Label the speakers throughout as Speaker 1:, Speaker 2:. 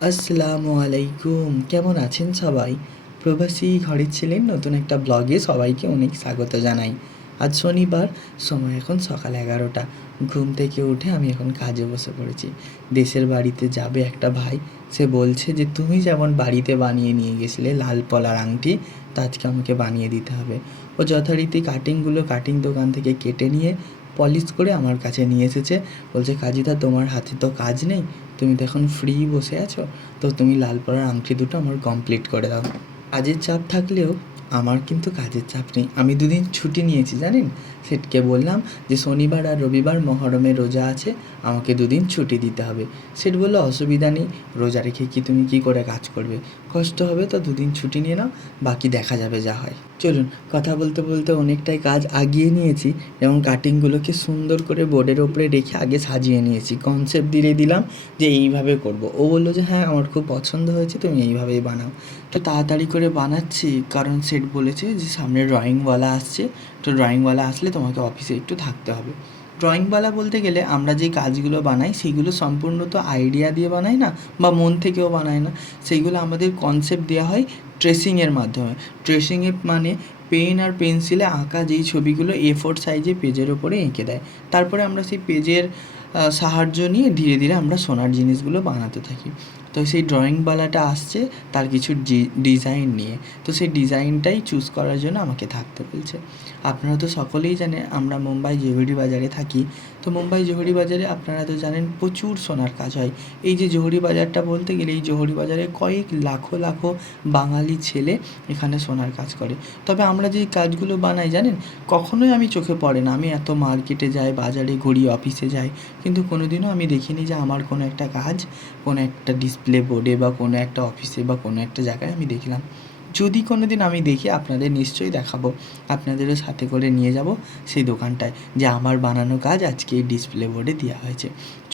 Speaker 1: আসসালামু আলাইকুম। কেমন আছেন সবাই? প্রবাসী ঘরের ছিলেন নতুন একটা ব্লগে সবাইকে অনেক স্বাগত জানাই। আজ শনিবার, সময় এখন সকাল এগারোটা। ঘুম থেকে উঠে আমি এখন কাজে বসে পড়েছি। দেশের বাড়িতে যাবে একটা ভাই। সে বলছে যে, তুমি যেমন বাড়িতে বানিয়ে নিয়ে গেছিলে লাল পলার আংটি, তা আজকে আমাকে বানিয়ে দিতে হবে। ও যথারীতি কাটিংগুলো কাটিং দোকান থেকে কেটে নিয়ে পলিশ করে আমার কাছে নিয়ে এসেছে। বলছে কাজিদা তোমার হাতে তো কাজ নেই। তুমি তো এখন ফ্রি বসে আছো, তো তুমি লাল পরার আংটি দুটো আমার কমপ্লিট করে দাও। কাজের চাপ থাকলেও আমার কিন্তু কাজের চাপ নেই। আমি দুদিন ছুটি নিয়েছি, জানেন? সেটকে বললাম যে, শনিবার আর রবিবার মহরমে রোজা আছে, আমাকে দুদিন ছুটি দিতে হবে। সেট বলল, অসুবিধা নেই, রোজা রেখে কি তুমি কি করে কাজ করবে? কষ্ট হবে তো দুদিন ছুটি নিয়ে নাও, বাকি দেখা যাবে যা হয়। চলুন, কথা বলতে বলতে অনেকটাই কাজ আগিয়ে নিয়েছি যেমন কাটিংগুলোকে সুন্দর করে বোর্ডের ওপরে রেখে আগে সাজিয়ে নিয়েছি। কনসেপ্ট দিয়ে দিলাম যে, এইভাবে করব। ও বলল যে হ্যাঁ আমার খুব পছন্দ হয়েছে, তুমি এইভাবেই বানাও। তো তাড়াতাড়ি করে বানাচ্ছি, কারণ সেট বলেছে যে সামনে ড্রয়িংওয়ালা আসছে। তো ড্রয়িংওয়ালা আসলে তোমাকে অফিসে একটু থাকতে হবে। ড্রয়িংওয়ালা বলতে গেলে আমরা যে কাজগুলো বানাই, সেগুলো সম্পূর্ণ তো আইডিয়া দিয়ে বানাই না বা মন থেকেও বানাই না। সেইগুলো আমাদের কনসেপ্ট দেওয়া হয় ট্রেসিংয়ের মাধ্যমে। ট্রেসিংয়ে মানে পেন আর পেন্সিলে আঁকা যেই ছবিগুলো এ ফোর সাইজে পেজের ওপরে এঁকে দেয়। তারপরে আমরা সেই পেজের সাহায্য নিয়ে ধীরে ধীরে আমরা সোনার জিনিসগুলো বানাতে থাকি। তো সেই ড্রয়িংওয়ালাটা আসছে, তার কিছু ডিজাইন নিয়ে। তো সেই ডিজাইনটাই চুজ করার জন্য আমাকে থাকতে বলছে। আপনারা তো সকলেই জানেন, আমরা মুম্বাই জহুরি বাজারে থাকি। তো মুম্বাই জহুরি বাজারে আপনারা তো জানেন প্রচুর সোনার কাজ হয়। এই যে জহুরি বাজারটা বলতে গেলে, এই জহুরি বাজারে কয়েক লাখো লাখো বাঙালি ছেলে এখানে সোনার কাজ করে। তবে আমরা যেই কাজগুলো বানাই, জানেন? কখনোই আমি চোখে পড়ে না। আমি এত মার্কেটে যাই, বাজারে ঘুরি, অফিসে যাই। কিন্তু কোনোদিনও আমি দেখিনি যে আমার কোনো একটা কাজ, কোনো একটা ডিসপ্লে বোর্ডে বা কোনো একটা অফিসে বা কোনো একটা জায়গায় আমি দেখলাম। যদি কোনো দিন আমি দেখি আপনাদের নিশ্চয়ই দেখাবো, আপনাদেরও সাথে করে নিয়ে যাব সেই দোকানটায়, যে আমার বানানো কাজ আজকে এই ডিসপ্লে বোর্ডে দেওয়া হয়েছে।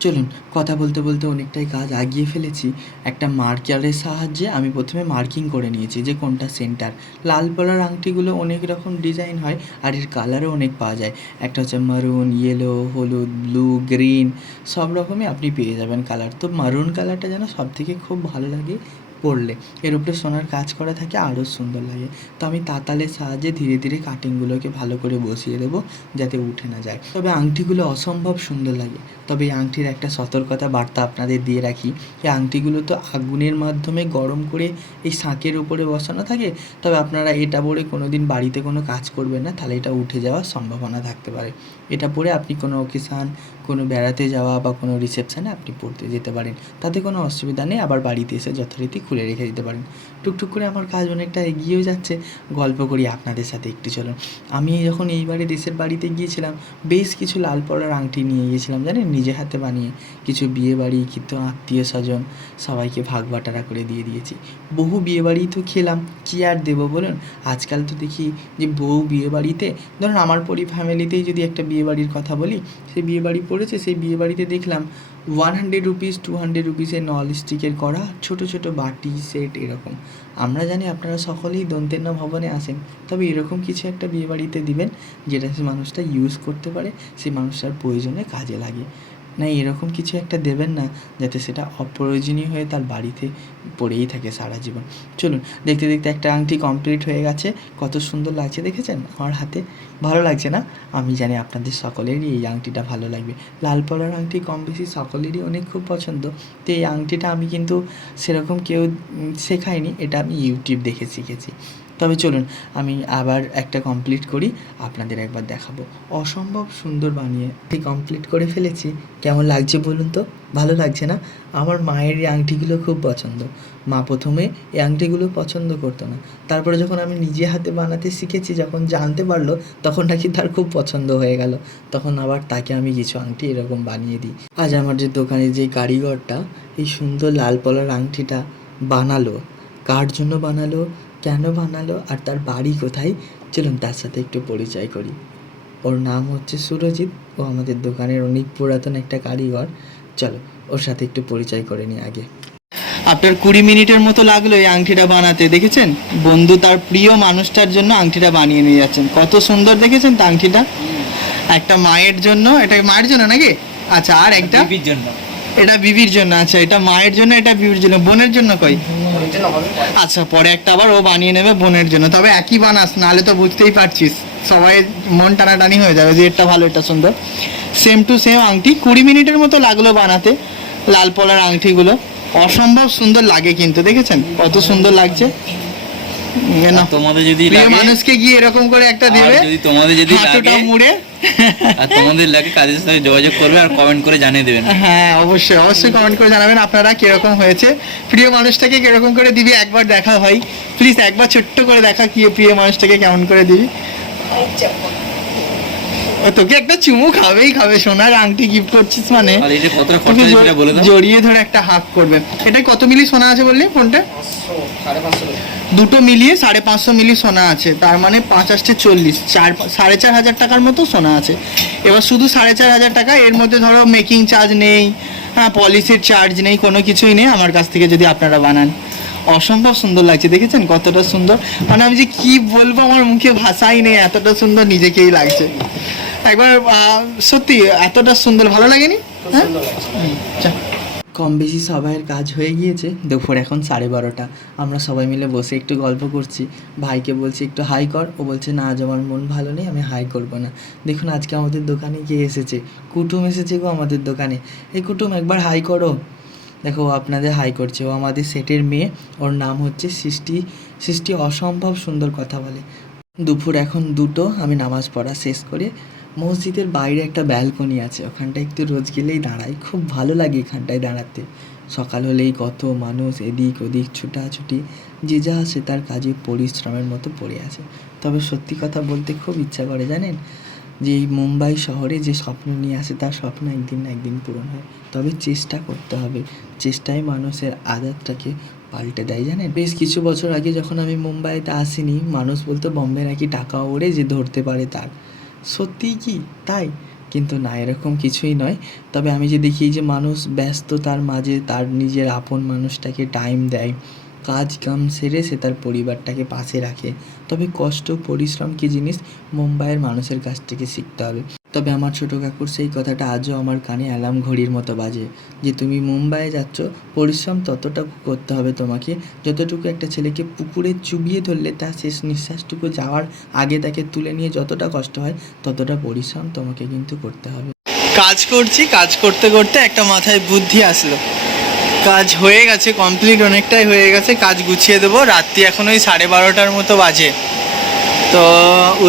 Speaker 1: চলুন, কথা বলতে বলতে অনেকটাই কাজ আগিয়ে ফেলেছি। একটা মার্কারের সাহায্যে আমি প্রথমে মার্কিং করে নিয়েছি যে কোনটা সেন্টার। লাল পলার আংটিগুলো অনেক রকম ডিজাইন হয় আর এর কালারও অনেক পাওয়া যায়। একটা হচ্ছে মারুন ইয়েলো হলুদ ব্লু গ্রিন সব রকমই আপনি পেয়ে যাবেন কালার। তো মারুন কালারটা যেন সব থেকে খুব ভালো লাগে পরলে এর উপরে সোনার কাজ করা থাকে, আরও সুন্দর লাগে। তো আমি তাতালের সাহায্যে ধীরে ধীরে কাটিংগুলোকে ভালো করে বসিয়ে দেবো, যাতে উঠে না যায়। তবে আংটিগুলো অসম্ভব সুন্দর লাগে। তবে এই আংটির একটা সতর্কতা বার্তা আপনাদের দিয়ে রাখি। এই আংটিগুলো তো আগুনের মাধ্যমে গরম করে এই শাঁকের উপরে বসানো থাকে। তবে আপনারা এটা পরে কোনো দিন বাড়িতে কোনো কাজ করবেন না, তাহলে এটা উঠে যাওয়ার সম্ভাবনা থাকতে পারে। এটা পরে আপনি কোনো অকেশান কোনো বেড়াতে যাওয়া বা কোনো রিসেপশানে আপনি পড়তে যেতে পারেন। তাতে কোনো অসুবিধা নেই, আবার বাড়িতে এসে যথারীতি খুলে রেখে দিতে পারেন। টুকটুক করে আমার কাজ অনেকটা এগিয়েও যাচ্ছে। গল্প করি আপনাদের সাথে একটু, চলুন। আমি যখন এইবারে দেশের বাড়িতে গিয়েছিলাম, বেশ কিছু লাল পড়ার আংটি নিয়ে গিয়েছিলাম, জানেন? নিজে হাতে বানিয়ে। কিছু বিয়ে বাড়ি, কিন্তু আত্মীয় স্বজন, সবাইকে ভাগ বাটারা করে দিয়ে দিয়েছি। বহু বিয়ে বাড়ি তো খেলাম, কী আর দেবো বলুন? আজকাল তো দেখি যে বউ বিয়ে বাড়িতে, ধরুন আমার পরি ফ্যামিলিতেই যদি একটা বিয়ে বাড়ির কথা বলি সেই বিয়ে বাড়ি পড়েছে সেই বিয়ে বাড়িতে দেখলাম one hundred rupees two hundred রুপিসের নল স্টিকের করা, ছোট ছোট বাটি সেট এরকম। আমরা জানি আপনারা সকলেই দন্তেন্না ভবনে আসেন তবে এরকম কিছু একটা বিয়ে বাড়িতে দিবেন যেটা সে মানুষটা ইউজ করতে পারে, সেই মানুষটার প্রয়োজনে কাজে লাগে। না, এরকম কিছু একটা দেবেন না, যাতে সেটা অপ্রয়োজনীয় হয়ে তার বাড়িতে পড়েই থাকে সারা জীবন। চলুন, দেখতে দেখতে একটা আংটি কমপ্লিট হয়ে গেছে। কত সুন্দর লাগছে, দেখেছেন? আমার হাতে ভালো লাগছে না? আমি জানি আপনাদের সকলেরই এই আংটিটা ভালো লাগবে। লাল পলার আংটি কম বেশি সকলেরই অনেক খুব পছন্দ। তো এই আংটিটা আমি কিন্তু সেরকম কেউ শেখায়নি। এটা আমি ইউটিউব দেখে শিখেছি। তবে চলুন, আমি আবার একটা কমপ্লিট করি, আপনাদের একবার দেখাবো। অসম্ভব সুন্দর বানিয়ে কমপ্লিট করে ফেলেছি। কেমন লাগছে বলুন তো? ভালো লাগছে না? আমার মায়ের এই আংটিগুলো খুব পছন্দ। মা প্রথমে এই আংটিগুলো পছন্দ করতো না। তারপরে যখন আমি নিজে হাতে বানাতে শিখেছি, যখন জানতে পারল, তখন নাকি তার খুব পছন্দ হয়ে গেল। তখন আবার তাকে আমি কিছু আংটি এরকম বানিয়ে দিই। আজ আমার যে দোকানে যে কারিগরটা, এই সুন্দর লাল পলার আংটিটা বানালো, কার জন্য বানালো? কেন বানালো আর তার বাড়ি কোথায়? চলুন তার সাথে একটু পরিচয় করি। ওর নাম হচ্ছে সুরজিৎ। ও আমাদের দোকানের অনেক পুরাতন একটা কারিগর। চলো ওর সাথে একটু পরিচয় করে নিই আগে। আপনার কুড়ি মিনিটের মতো লাগল এই আংটিটা বানাতে দেখেছেন? বন্ধু তার প্রিয় মানুষটার জন্য আংটিটা বানিয়ে নিয়ে যাচ্ছেন। কত সুন্দর দেখেছেন তো আংটিটা? একটা মায়ের জন্য এটা মায়ের জন্য নাকি? আচ্ছা আর একটা?
Speaker 2: জন্য।
Speaker 3: এটা বিবির জন্য আচ্ছা এটা মায়ের জন্য এটা বিবির জন্য বোনের জন্য কই? আচ্ছা পরে একটা আবার ও বানিয়ে নেবে বোনের জন্য তবে একই বানাস নাহলে তো বুঝতেই পারছিস সবাই মন টানাটানি হয়ে যাবে যে এটা ভালো এটা সুন্দর। সেম টু সেম আংটি কুড়ি মিনিটের মতো লাগল বানাতে লাল পলার আংটিগুলো। অসম্ভব সুন্দর লাগে কিন্তু দেখেছেন? কত সুন্দর লাগছে।
Speaker 4: তোমাদের যদি
Speaker 3: মানুষকে গিয়ে এরকম করে একটা দেবে
Speaker 4: যদি তোমাদের যদি
Speaker 3: মুড়ে।
Speaker 4: আর তোমাদের লাগে কাজের সাথে যোগাযোগ করবে আর কমেন্ট করে জানিয়ে দেবেন।
Speaker 3: হ্যাঁ অবশ্যই অবশ্যই কমেন্ট করে জানাবেন আপনারা কীরকম হয়েছে। প্রিয় মানুষটাকে কীরকম করে দিবি? একবার দেখা ভাই প্লিজ একবার ছোট্ট করে দেখা কি প্রিয় মানুষটাকে কেমন করে দিবি? তোকে একটা চুমু খাবেই খাবে সোনার আংটি গিফট করছিস মানে। জড়িয়ে ধরে একটা হাফ করবে। এটা কত মিলি সোনা আছে বললি ফোনটা?
Speaker 2: সাড়ে পাঁচশো।
Speaker 3: দুটো মিলিয়ে সাড়ে পাঁচশো মিলি সোনা আছে। তার মানে পাঁচ আসতে চল্লিশ। চার সাড়ে চার হাজার টাকার মতো সোনা আছে। এবার শুধু সাড়ে চার হাজার টাকা এর মধ্যে ধরো মেকিং চার্জ নেই হ্যাঁ পলিসির চার্জ নেই কোনো কিছুই নেই আমার কাছ থেকে যদি আপনারা বানান। অসম্ভব সুন্দর লাগছে দেখেছেন কতটা সুন্দর? মানে আমি যে কি বলব আমার মুখে ভাষাই নেই এতটা সুন্দর নিজেকেই লাগছে। একবার সত্যি এতটা সুন্দর ভালো লাগেনি? হ্যাঁ? কম বেশি সবাইয়ের কাজ হয়ে গিয়েছে। দুপুর এখন সাড়ে বারোটা। আমরা সবাই মিলে বসে একটু গল্প করছি। ভাইকে বলছি, একটু হাই কর। ও বলছে, না, আজ আমার মন ভালো নেই, আমি হাই করব না। দেখুন, আজকে আমাদের দোকানে কে এসেছে? কুটুম এসেছে গো আমাদের দোকানে। এই কুটুম, একবার হাই করো। দেখো, ও আপনাদের হাই করছে। ও আমাদের সেটের মেয়ে। ওর নাম হচ্ছে সৃষ্টি। সৃষ্টি অসম্ভব সুন্দর কথা বলে। দুপুর এখন দুটো, আমি নামাজ পড়া শেষ করে মসজিদের বাইরে একটা ব্যালকনি আছে, ওখানটায় একটু রোজ গেলেই দাঁড়াই। খুব ভালো লাগে এখানটায় দাঁড়াতে। সকাল হলেই কত মানুষ এদিক ওদিক ছুটাছুটি, যে যা সে তার কাজে পরিশ্রমের মতো পড়ে আছে। তবে সত্যি কথা বলতে খুব ইচ্ছা করে জানেন, যে এই মুম্বাই শহরে যে স্বপ্ন নিয়ে আসে তার স্বপ্ন একদিন না একদিন পূরণ হয়। তবে চেষ্টা করতে হবে। চেষ্টাই মানুষের আদাতটাকে পাল্টে দেয় জানেন। বেশ কিছু বছর আগে যখন আমি মুম্বাইতে আসিনি, মানুষ বলতো বম্বে নাকি টাকা ওড়ে যে ধরতে পারে তার। সত্যিই কি? তাই? কিন্তু না, এরকম কিছুই নয়। তবে আমি যে দেখি যে মানুষ ব্যস্ততার মাঝে তার নিজের আপন মানুষটাকে টাইম দেয়, কাজ কাম সেরে সে তার পরিবারটাকে পাশে রাখে। তবে কষ্ট, পরিশ্রম কি জিনিস? মুম্বাইয়ের মানুষের কাছ থেকে শিখতে হবে। তবে আমার ছোটো কাকুর সেই কথাটা আজও আমার কানে অ্যালার্ম ঘড়ির মতো বাজে যে তুমি মুম্বাইয়ে যাচ্ছ, পরিশ্রম ততটুকু করতে হবে তোমাকে। যতটুকু একটা ছেলেকে পুকুরে চুবিয়ে ধরলে তার শেষ নিঃশ্বাসটুকু যাওয়ার আগে তাকে তুলে নিয়ে যতটা কষ্ট হয়, ততটা পরিশ্রম তোমাকে কিন্তু করতে হবে। কাজ করছি, কাজ করতে করতে একটা মাথায় বুদ্ধি আসলো। কাজ হয়ে গেছে কমপ্লিট অনেকটাই হয়ে গেছে, কাজ গুছিয়ে দেবো। রাত্রি এখন ওই সাড়ে বারোটার মতো বাজে। তো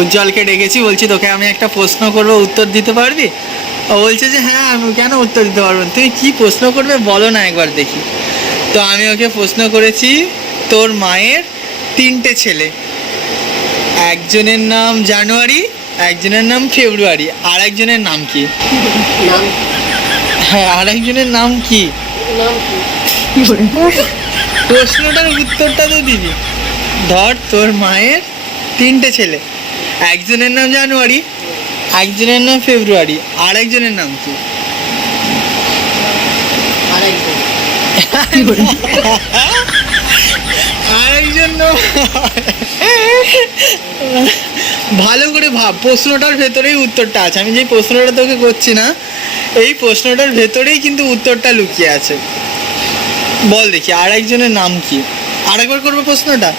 Speaker 3: উজ্জ্বলকে ডেকেছি বলছি তোকে আমি একটা প্রশ্ন করব উত্তর দিতে পারবি? ও বলছে যে হ্যাঁ আমি কেন উত্তর দিতে পারব? তুমি কি প্রশ্ন করবে বলো না একবার দেখি। তো আমি ওকে প্রশ্ন করেছি তোর মায়ের তিনটে ছেলে একজনের নাম জানুয়ারি একজনের নাম ফেব্রুয়ারি আর একজনের নাম কি? হ্যাঁ আর একজনের নাম কি?
Speaker 2: নাম কি?
Speaker 3: প্রশ্নটার উত্তরটা তো দিবি। ধর তোর মায়ের তিনটে ছেলে। একজনের নাম জানুয়ারি, একজনের নাম ফেব্রুয়ারি, আর একজনের নাম কি? আর ভালো করে ভাব, প্রশ্নটার ভেতরেই উত্তরটা আছে। আমি যেই প্রশ্নটা তোকে করছি না, এই প্রশ্নটার ভেতরেই কিন্তু উত্তরটা লুকিয়ে আছে। বল দেখি, আর একজনের নাম কি? আরেকবার করব প্রশ্নটা?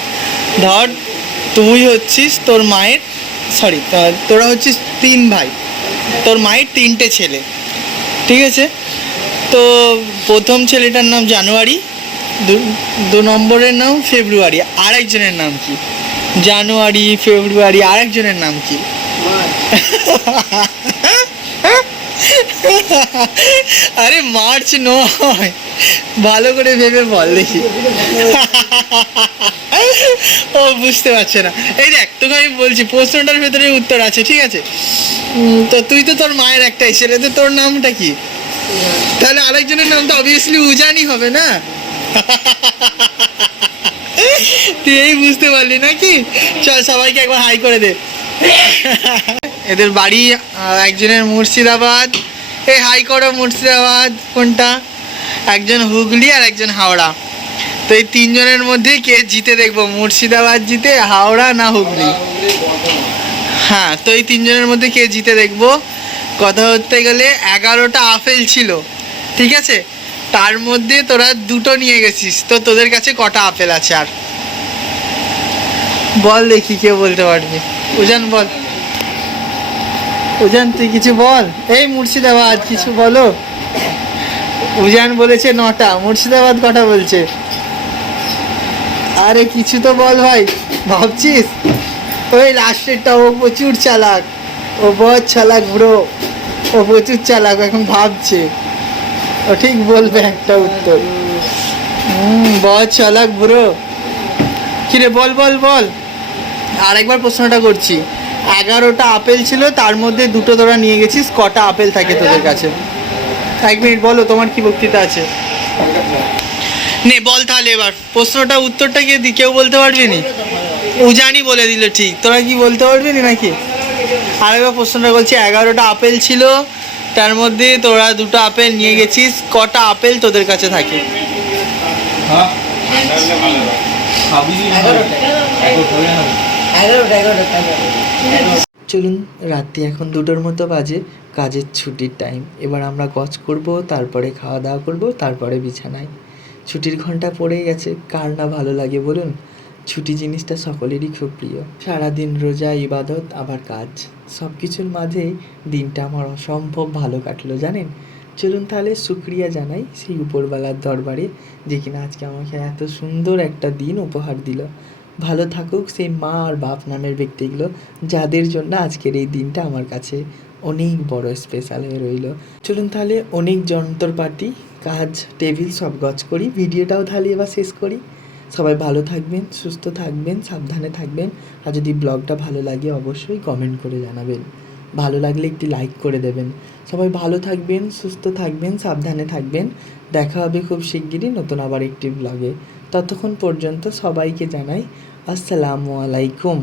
Speaker 3: ধর তুই হচ্ছিস তোর মায়ের সরি তোরা হচ্ছিস তিন ভাই। তোর মায়ের তিনটে ছেলে। ঠিক আছে? তো প্রথম ছেলেটার নাম জানুয়ারি দু- নম্বরের নাম ফেব্রুয়ারি। আর একজনের নাম কি? জানুয়ারি ফেব্রুয়ারি আর একজনের নাম কি? আরে মার্চ নয়। ভালো করে ভেবে বল দেখি। ও বুঝতে পারছে না। এই দেখ, তোকে আমি বলছি, প্রশ্নটার ভেতরে উত্তর আছে, ঠিক আছে? তো তুই তো তোর মায়ের একটাই ছেলে, তো তোর নামটা কি? তাহলে আরেকজনের নাম তো অবভিয়াসলি উজানি হবে না? তুই এই বুঝতে পারলি নাকি? চল সবাইকে একবার হাই করে দে। এদের বাড়ি একজনের মুর্শিদাবাদ। এই হাই করো মুর্শিদাবাদ, কোনটা? একজন হুগলি আর একজন হাওড়া। তো এই তিনজনের মধ্যে কে জিতে দেখব, মুর্শিদাবাদ জিতে, হাওড়া না হুগলি? হ্যাঁ তো এই তিনজনের মধ্যে কে জিতে দেখব? কথা হতে গেলে এগারোটা আপেল ছিল, ঠিক আছে?
Speaker 1: তার মধ্যে তোরা দুটো নিয়ে গেছিস, তো তোদের কাছে কটা আপেল আছে আর? বল দেখি কে বলতে পারবি। উজান, বল। উজান, তুই কিছু বল? এই মুর্শিদাবাদ, কিছু বলো। উজান বলেছে নটা, মুর্শিদাবাদ কটা বলছে? আরে, কিছু তো বল ভাই, ভাবছিস? ওই লাস্টেরটা, ও প্রচুর চালাক। ও বহুত চালাক ব্রো ও প্রচুর চালাক, এখন ভাবছে। ও ঠিক বলবে একটা উত্তর। হুম বহুত চালাক ব্রো কিরে, বল বল বল। আরেকবার প্রশ্নটা করছি। এগারোটা আপেল ছিল তার মধ্যে দুটো তোরা নিয়ে গেছিস কটা আপেল থাকে তোদের কাছে? এক মিনিট বলো তোমার কি বক্তৃতা আছে? নে বল তাহলে এবার। প্রশ্নটা উত্তরটা কে কেউ বলতে পারবি নি? উজানি বলে দিল ঠিক। তোরা কি বলতে পারবি নি নাকি? আরেকবার প্রশ্নটা বলছি এগারোটা আপেল ছিল তার মধ্যে তোরা দুটো আপেল নিয়ে গেছিস কটা আপেল তোদের কাছে থাকে?
Speaker 2: এগারোটা।
Speaker 1: চলুন, রাত্রি এখন দুটোর মতো বাজে। কাজের ছুটির টাইম এবার আমরা গজ করব, তারপরে খাওয়া দাওয়া করব, তারপরে বিছানায়। ছুটির ঘণ্টা পড়ে গেছে। কার না ভালো লাগে বলুন? ছুটি জিনিসটা সকলেরই খুব প্রিয়। সারাদিন রোজা, ইবাদত, আবার কাজ। সব কিছুর মাঝেই দিনটা আমার অসম্ভব ভালো কাটলো, জানেন? চলুন তাহলে শুক্রিয়া জানাই সেই উপরবেলার দরবারে, যে কিনা আজকে আমাকে এত সুন্দর একটা দিন উপহার দিল। ভালো থাকুক সেই মা আর বাপ নামের ব্যক্তিগুলো, যাদের জন্য আজকের এই দিনটা আমার কাছে অনেক বড় স্পেশাল হয়ে রইল। চলুন তাহলে অনেক যন্ত্রপাতি, কাজ টেবিল সব গজ করি, ভিডিওটাও তাহলে এবার শেষ করি। সবাই ভালো থাকবেন, সুস্থ থাকবেন, সাবধানে থাকবেন, আর যদি ব্লগটা ভালো লাগে অবশ্যই কমেন্ট করে জানাবেন। ভালো লাগলে একটি লাইক করে দেবেন। সবাই ভালো থাকবেন, সুস্থ থাকবেন, সাবধানে থাকবেন। দেখা হবে খুব শিগগিরই নতুন আবার একটি ব্লগে ততক্ষণ পর্যন্ত সবাইকে জানাই আসসালামু আলাইকুম।